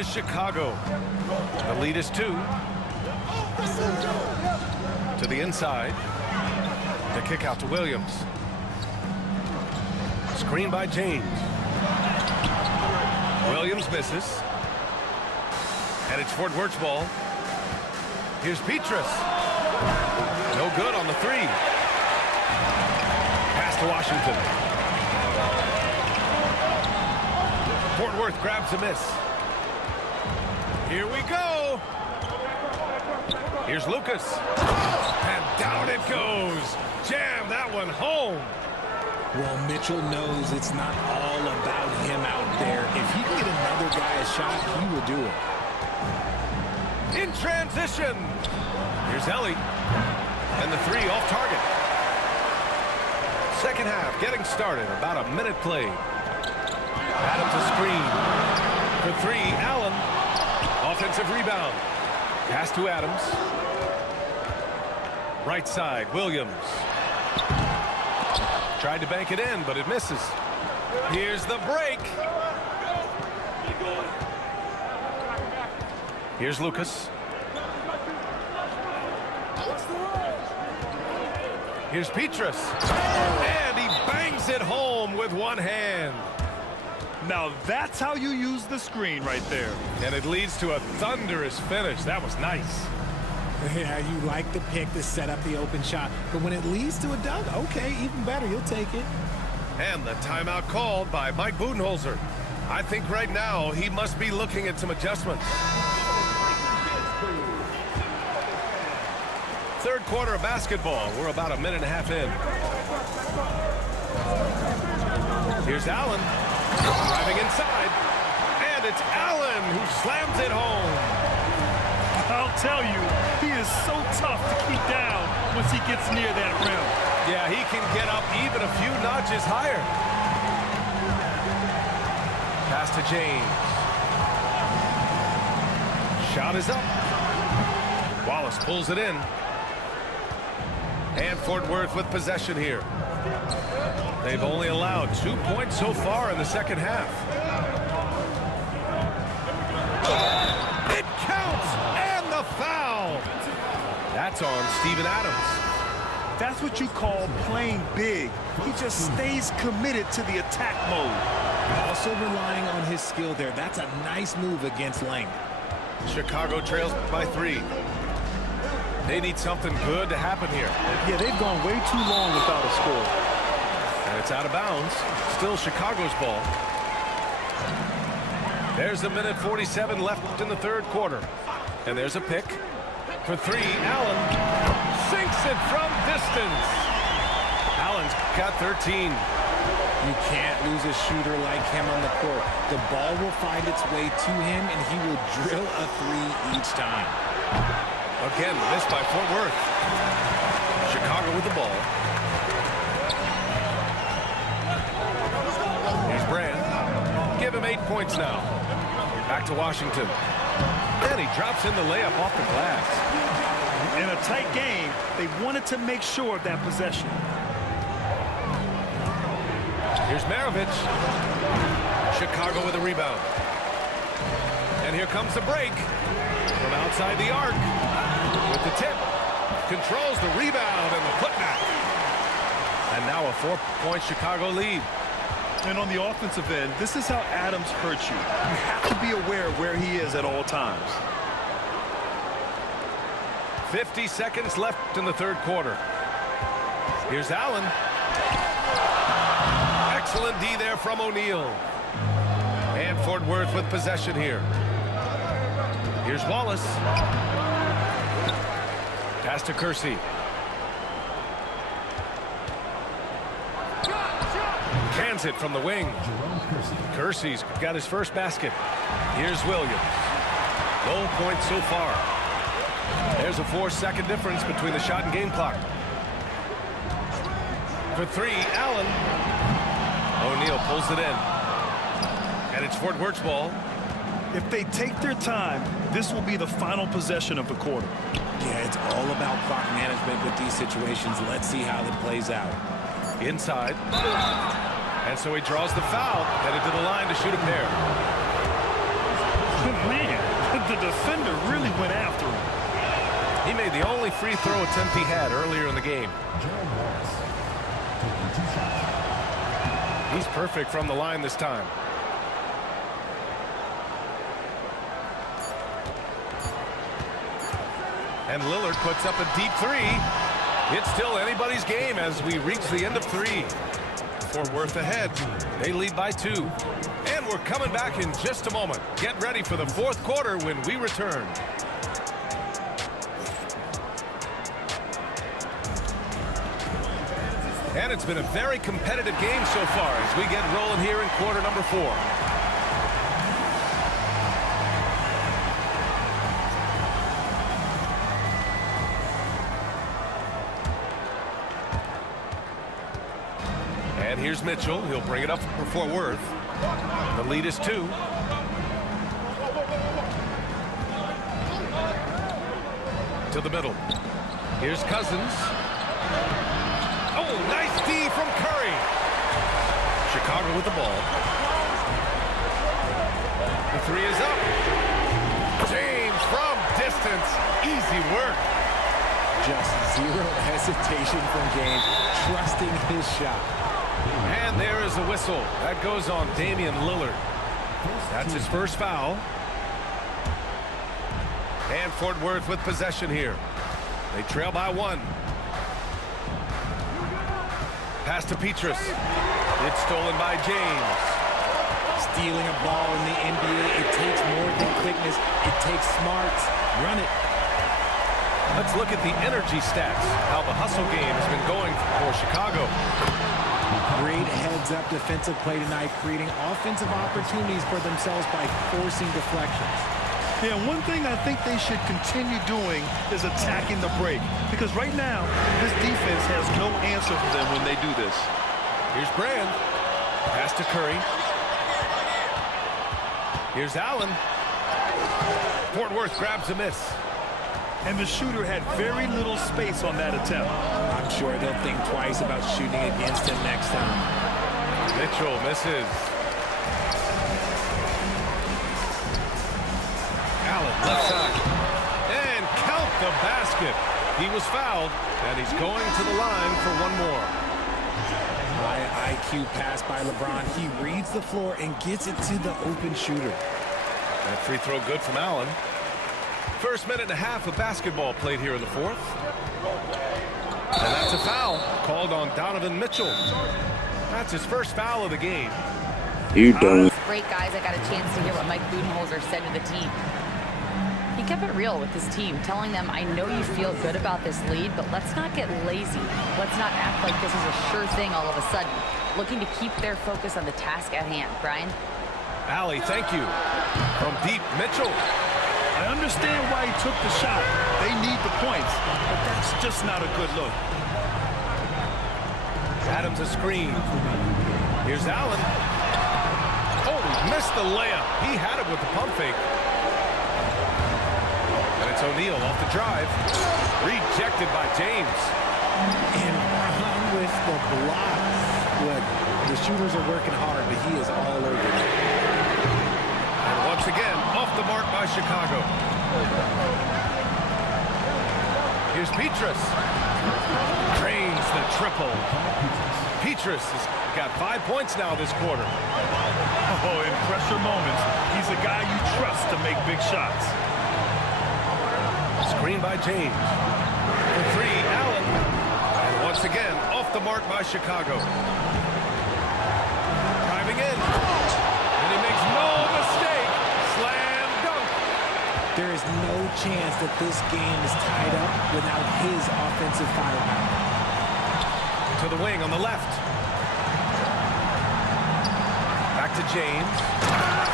is Chicago. The lead is 2. To the inside. The kick out to Williams. Screen by James. Williams misses. And it's Fort Worth's ball. Here's Petrus. No good on the 3. Pass to Washington. Fort Worth grabs a miss. Here we go. Here's Lucas. And down it goes. Jam that one home. Well, Mitchell knows it's not all about him out there. If he can get another guy a shot, he will do it. In transition. Here's Ellie. And the 3 off target. Second half getting started. About a minute played. Adams a screen. For 3, Allen. Offensive rebound. Pass to Adams. Right side, Williams. Tried to bank it in, but it misses. Here's the break. Here's Lucas. Here's Petrus. And he bangs it home with one hand. Now that's how you use the screen right there. And it leads to a thunderous finish. That was nice. Yeah, you like the pick to set up the open shot. But when it leads to a dunk, okay, even better. You'll take it. And the timeout called by Mike Budenholzer. I think right now he must be looking at some adjustments. Third quarter of basketball. We're about a minute and a half in. Here's Allen. Driving inside. And it's Allen who slams it home. I'll tell you, he is so tough to keep down once he gets near that rim. Yeah, he can get up even a few notches higher. Pass to James. Shot is up. Wallace pulls it in. And Fort Worth with possession here. They've only allowed 2 points so far in the second half. It counts! And the foul! That's on Steven Adams. That's what you call playing big. He just stays committed to the attack mode. Also relying on his skill there. That's a nice move against length. Chicago trails by 3. They need something good to happen here. Yeah, they've gone way too long without a score. And it's out of bounds. Still Chicago's ball. There's a minute 47 left in the third quarter. And there's a pick. For 3, Allen sinks it from distance. Allen's got 13. You can't lose a shooter like him on the court. The ball will find its way to him, and he will drill a 3 each time. Again, missed by Fort Worth. Chicago with the ball. Here's Brand. Give him 8 points now. Back to Washington. And he drops in the layup off the glass. In a tight game, they wanted to make sure of that possession. Here's Maravich. Chicago with a rebound. And here comes the break. From outside the arc. With the tip. Controls the rebound and the putback. And now a 4-point Chicago lead. And on the offensive end, this is how Adams hurts you. You have to be aware of where he is at all times. 50 seconds left in the third quarter. Here's Allen. Excellent D there from O'Neal. And Fort Worth with possession here. Here's Wallace. Pass to Kersey. Cans it from the wing. Kersey's got his first basket. Here's Williams. No points so far. There's a 4-second difference between the shot and game clock. For 3, Allen. O'Neal pulls it in. And it's Fort Worth's ball. If they take their time, this will be the final possession of the quarter. Yeah, it's all about clock management with these situations. Let's see how it plays out. Inside. And so he draws the foul. Headed to the line to shoot a pair. defender really went after him. He made the only free throw attempt he had earlier in the game. He's perfect from the line this time. And Lillard puts up a deep three. It's still anybody's game as we reach the end of three. Fort Worth ahead. They lead by 2. And we're coming back in just a moment. Get ready for the fourth quarter when we return. And it's been a very competitive game so far as we get rolling here in quarter number 4. And here's Mitchell. He'll bring it up for Fort Worth. The lead is 2. To the middle. Here's Cousins. Oh, nice D from Curry. Chicago with the ball. The three is up. James from distance. Easy work. Just zero hesitation from James, trusting his shot. And there is a whistle. That goes on Damian Lillard. That's his first foul. And Fort Worth with possession here. They trail by 1. Pass to Petrus. It's stolen by James. Stealing a ball in the NBA, it takes more than quickness. It takes smarts. Run it. Let's look at the energy stats. How the hustle game has been going for Chicago. Great heads-up defensive play tonight, creating offensive opportunities for themselves by forcing deflections. Yeah, one thing I think they should continue doing is attacking the break. Because right now, this defense has no answer for them when they do this. Here's Brand. Pass to Curry. Here's Allen. Fort Worth grabs a miss. And the shooter had very little space on that attempt. I'm sure they'll think twice about shooting against him next time. Mitchell misses. Allen left side. And count the basket. He was fouled, and he's going to the line for one more. High IQ pass by LeBron. He reads the floor and gets it to the open shooter. That free throw good from Allen. First minute and a half of basketball played here in the fourth. And that's a foul called on Donovan Mitchell. That's his first foul of the game. You don't. Great guys. I got a chance to hear what Mike Budenholzer said to the team. He kept it real with his team, telling them, I know you feel good about this lead, but let's not get lazy. Let's not act like this is a sure thing all of a sudden. Looking to keep their focus on the task at hand. Brian? Allie, thank you. From deep, Mitchell. I understand why he took the shot. They need the points, but that's just not a good look. Adams a screen. Here's Allen. Oh, missed the layup. He had it with the pump fake. And it's O'Neal off the drive. Rejected by James. And Brown with the blocks. Look, the shooters are working hard, but he is all over it. And once again, off the mark by Chicago. Here's Petrus. Drains the triple. Petrus has got 5 points now this quarter. Oh, in pressure moments, he's a guy you trust to make big shots. Screen by James. For 3, Allen. And once again, off the mark by Chicago. Driving in. And he makes no mistake. Slam dunk. There is no chance that this game is tied up without his offensive firepower. To the wing on the left. Back to James.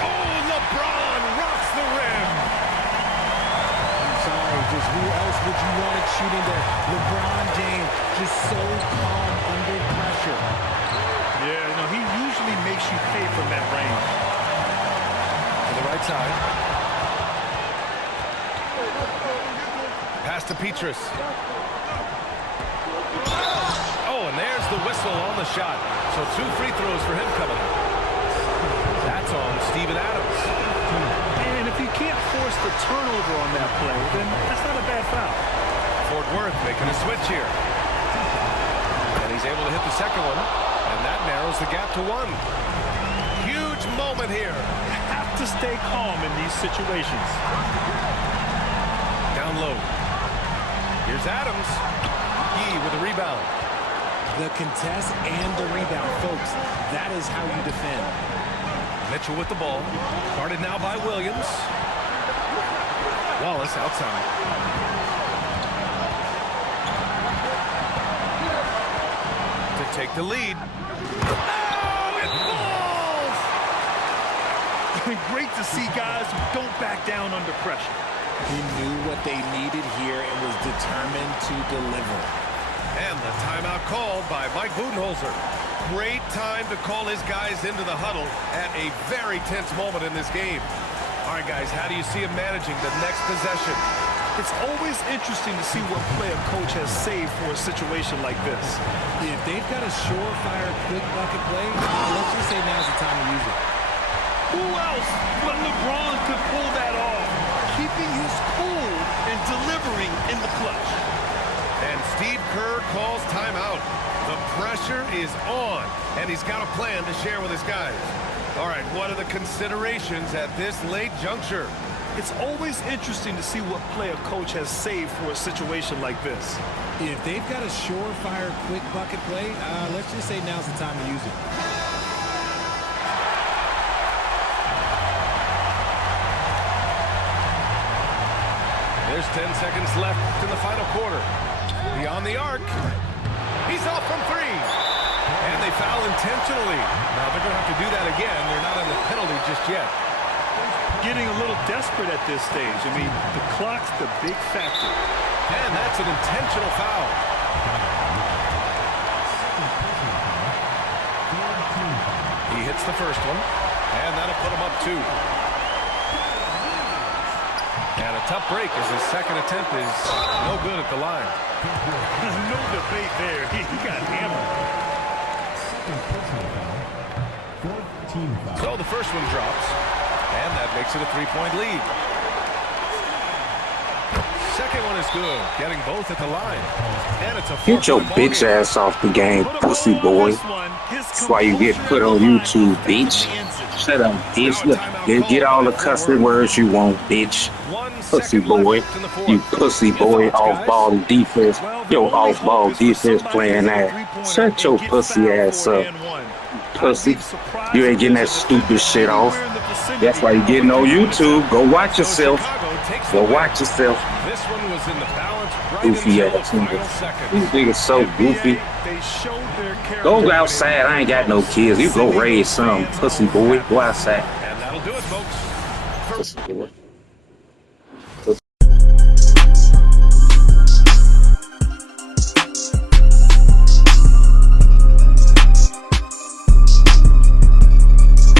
Oh, LeBron rocks the rim. I'm sorry, just who else would you want it shooting there? LeBron James, just so calm under pressure. Yeah, you know, he usually makes you pay from that range. To the right side. Pass to Petrus. Oh, and there's the whistle on the shot. So 2 free throws for him coming up. That's on Steven Adams. And if you can't force forced a turnover on that play, then that's not a bad foul. Fort Worth making a switch here. And he's able to hit the second one. And that narrows the gap to 1. Huge moment here. Have to stay calm in these situations. Down low. Here's Adams. He with the rebound. The contest and the rebound, folks. That is how you defend. Mitchell with the ball. Guarded now by Williams. Wallace outside. To take the lead. Oh, it falls! Great to see guys who don't back down under pressure. He knew what they needed here and was determined to deliver. And the timeout called by Mike Budenholzer. Great time to call his guys into the huddle at a very tense moment in this game. All right, guys, how do you see him managing the next possession? It's always interesting to see what play a coach has saved for a situation like this. If they've got a surefire quick bucket play, let's just say now's the time to use it. Who else but LeBron could pull that off? Keeping his cool and delivering in the clutch. And Steve Kerr calls timeout. The pressure is on, and he's got a plan to share with his guys. All right, what are the considerations at this late juncture? It's always interesting to see what play a coach has saved for a situation like this. If they've got a surefire quick bucket play, let's just say now's the time to use it. There's 10 seconds left in the final quarter. Beyond the arc. He's off from 3. And they foul intentionally. Now they're going to have to do that again. They're not on the penalty just yet. Getting a little desperate at this stage. I mean, the clock's the big factor. And that's an intentional foul. He hits the first one. And that'll put him up 2. And a tough break as his second attempt is no good at the line. No debate there. He got hammered. So the first one drops. And that makes it a 3-point lead. Second one is good. Getting both at the line. And it's a Get your bitch ass off the game, pussy boy. That's why you get put on YouTube, bitch. Shut up, bitch. Look, get all the cussing words you want, bitch. Pussy boy. You pussy boy, off-ball defense. Your off-ball defense playing that. Shut your pussy ass up, pussy. You ain't getting that stupid shit off. That's why you getting on YouTube. Go watch yourself. Go watch yourself. This one was in the balance right Goofy until the ass final niggas. second. These niggas so goofy. Go outside. I ain't got no kids. You go raise some, pussy boy. Go outside. And that'll do it, folks. Pussy boy.